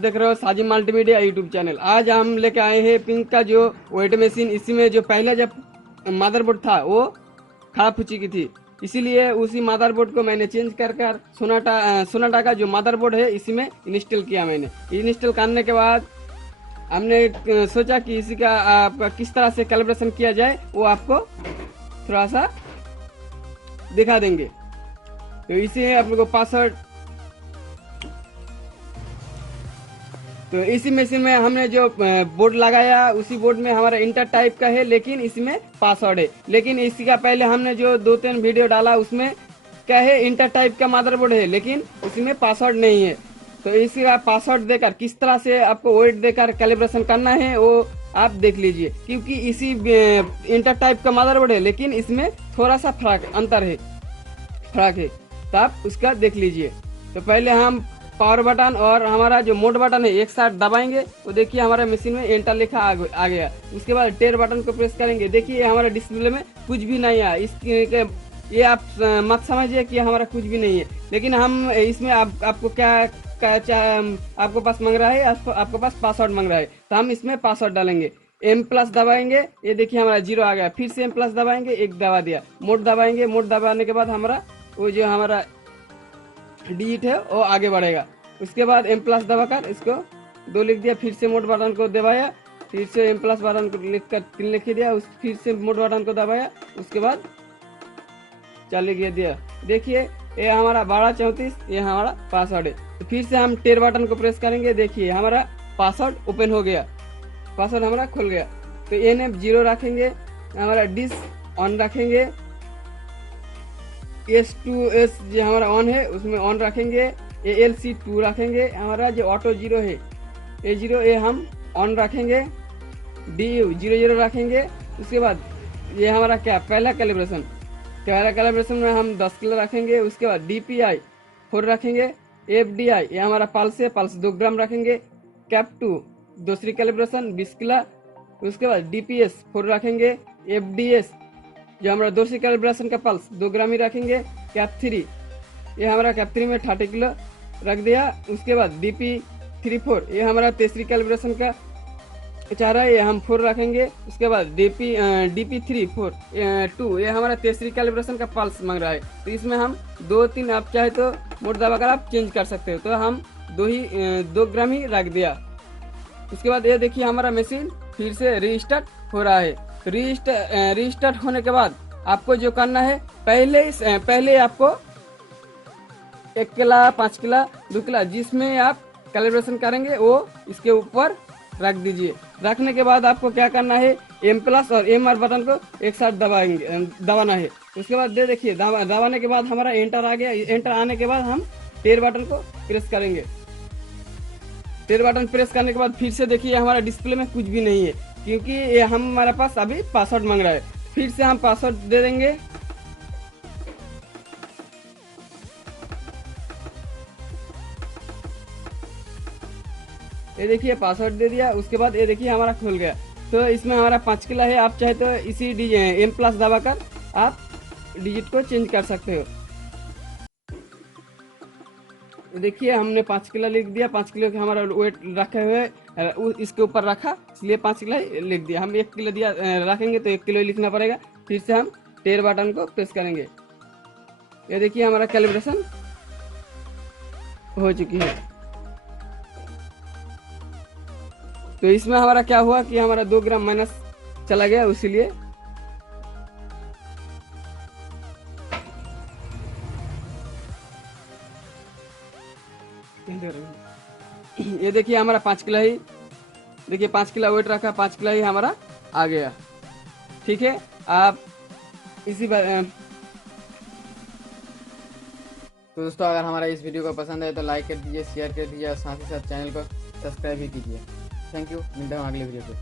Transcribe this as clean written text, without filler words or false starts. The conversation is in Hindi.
देख रहे हो साजिम मल्टीमीडिया यूट्यूब चैनल। आज हम लेके आए हैं पिंक का जो वेट मशीन। इसी में जो पहले जब मदरबोर्ड था वो खराब हो चुकी थी, इसीलिए उसी मदरबोर्ड को मैंने चेंज कर कर सोनाटा का जो मदरबोर्ड है इसी में इंस्टॉल किया। मैंने इंस्टॉल करने के बाद हमने सोचा कि इसी का आपका किस तरह से कैलिब्रेशन किया जाए वो आपको थोड़ा सा दिखा देंगे। तो इसी है अपने को पासवर्ड। तो इसी मशीन में हमने जो बोर्ड लगाया उसी बोर्ड में हमारा इंटर टाइप का है, लेकिन इसमें पासवर्ड है। लेकिन इसी का पहले हमने जो 2-3 वीडियो डाला उसमें क्या है, इंटर टाइप का मदरबोर्ड है, लेकिन उसमें पासवर्ड नहीं है। तो इसी का पासवर्ड देकर किस तरह से आपको वेट देकर कैलिब्रेशन करना है वो आप देख लीजिए। क्योंकि इसी इंटर टाइप का मदरबोर्ड है, लेकिन इसमें थोड़ा सा अंतर है, फर्क है, तो आप उसका देख लीजिए। तो पहले हम पावर बटन और हमारा जो मोड बटन है एक साथ दबाएंगे तो देखिए हमारा मशीन में एंटर लिखा आ गया। उसके बाद टेर बटन को प्रेस करेंगे, देखिए हमारा डिस्प्ले में कुछ भी नहीं है। इसके ये आप मत समझिए कि हमारा कुछ भी नहीं है, लेकिन हम इसमें आपको क्या आपको पास मांग रहा है, आपको पास पासवर्ड मांग रहा है, तो हम इसमें पासवर्ड डालेंगे। M+ दबाएंगे, ये देखिए हमारा 0 आ गया। फिर से M+ दबाएंगे, 1 दबा दिया। मोड दबाएंगे, मोड दबाने के बाद हमारा वो जो हमारा डिजिट है वो आगे बढ़ेगा। उसके बाद M+ दबाकर इसको 2 लिख दिया। फिर से मोड बटन को दबाया, फिर से M+ बटन को लिख कर 3 लिख दिया। फिर से मोड बटन को दबाया, उसके बाद 4 लिख दिया। देखिए ये हमारा 1234 ये हमारा पासवर्ड है। तो फिर से हम टेर बटन को प्रेस करेंगे, देखिए हमारा पासवर्ड ओपन हो गया, पासवर्ड हमारा खुल गया। तो NF 0 रखेंगे, हमारा डिस ऑन रखेंगे, S2S जो हमारा ऑन है उसमें ऑन रखेंगे, ALC 2 रखेंगे, हमारा जो ऑटो 0 है A0 ये हम ऑन रखेंगे, DU 00 रखेंगे। उसके बाद ये हमारा क्या पहला कैलिब्रेशन में हम 10 किलो रखेंगे। उसके बाद DPI 4 रखेंगे, FDI ये हमारा पल्स है, पल्स 2 ग्राम रखेंगे। कैप 2 दूसरी कैलिब्रेशन 20 किलो। उसके बाद DPS 4 रखेंगे, FDS जो हमारा दूसरी कैलिब्रेशन का पल्स 2 ग्राम ही रखेंगे। कैप 3 ये हमारा कैप 3 में 30 किलो रख दिया। उसके बाद DP34 ये हमारा तीसरी कैलिब्रेशन का चाह रहा है, ये हम 4 रखेंगे। उसके बाद DP3-4-2 ये हमारा तीसरी कैलिब्रेशन का पल्स मांग रहा है, तो इसमें हम 2-3 आप चाहे तो मोड दबाकर आप चेंज कर सकते हो। तो हम 2 ग्राम ही रख दिया। उसके बाद ये देखिए हमारा मशीन फिर से रीस्टार्ट हो रहा है। रीस्टार्ट होने के बाद आपको जो करना है, पहले आपको 1 किलो 5 किलो 2 किलो जिसमें आप कैलिब्रेशन करेंगे वो इसके ऊपर रख दीजिए। रखने के बाद आपको क्या करना है, M+ और MR बटन को एक साथ दबाना है। उसके बाद देखिए दबाने के बाद हमारा एंटर आ गया। एंटर आने के बाद हम टेर बटन को प्रेस करेंगे। टेर बटन प्रेस करने के बाद फिर से देखिए हमारा डिस्प्ले में कुछ भी नहीं है, क्योंकि ये हमारे पास अभी पासवर्ड मांग रहा है। फिर से हम पासवर्ड दे देंगे। ये देखिए पासवर्ड दे दिया। उसके बाद ये देखिए हमारा खुल गया। तो इसमें हमारा 5 किलो है, आप चाहे तो इसी M+ दबाकर आप डिजिट को चेंज कर सकते हो। देखिए हमने 5 किलो लिख दिया। 5 किलो का हमारा वेट रखे हुए इसके ऊपर रखा, इसलिए 5 किलो लिख दिया। हम 1 किलो दिया रखेंगे तो 1 किलो लिखना पड़ेगा। फिर से हम टेर बटन को प्रेस करेंगे। ये देखिए हमारा कैलिब्रेशन हो चुकी है। तो इसमें हमारा क्या हुआ कि हमारा 2 ग्राम माइनस चला गया, इसीलिए ये देखिए हमारा 5 किलो ही, देखिए 5 किलो वेट रखा, 5 किलो ही हमारा आ गया। ठीक है, आप इसी तो दोस्तों अगर हमारा इस वीडियो को पसंद है तो लाइक कर दीजिए, शेयर कर दीजिए और साथ ही साथ चैनल को सब्सक्राइब भी कीजिए। थैंक यू, मिलते हैं अगले वीडियो पे।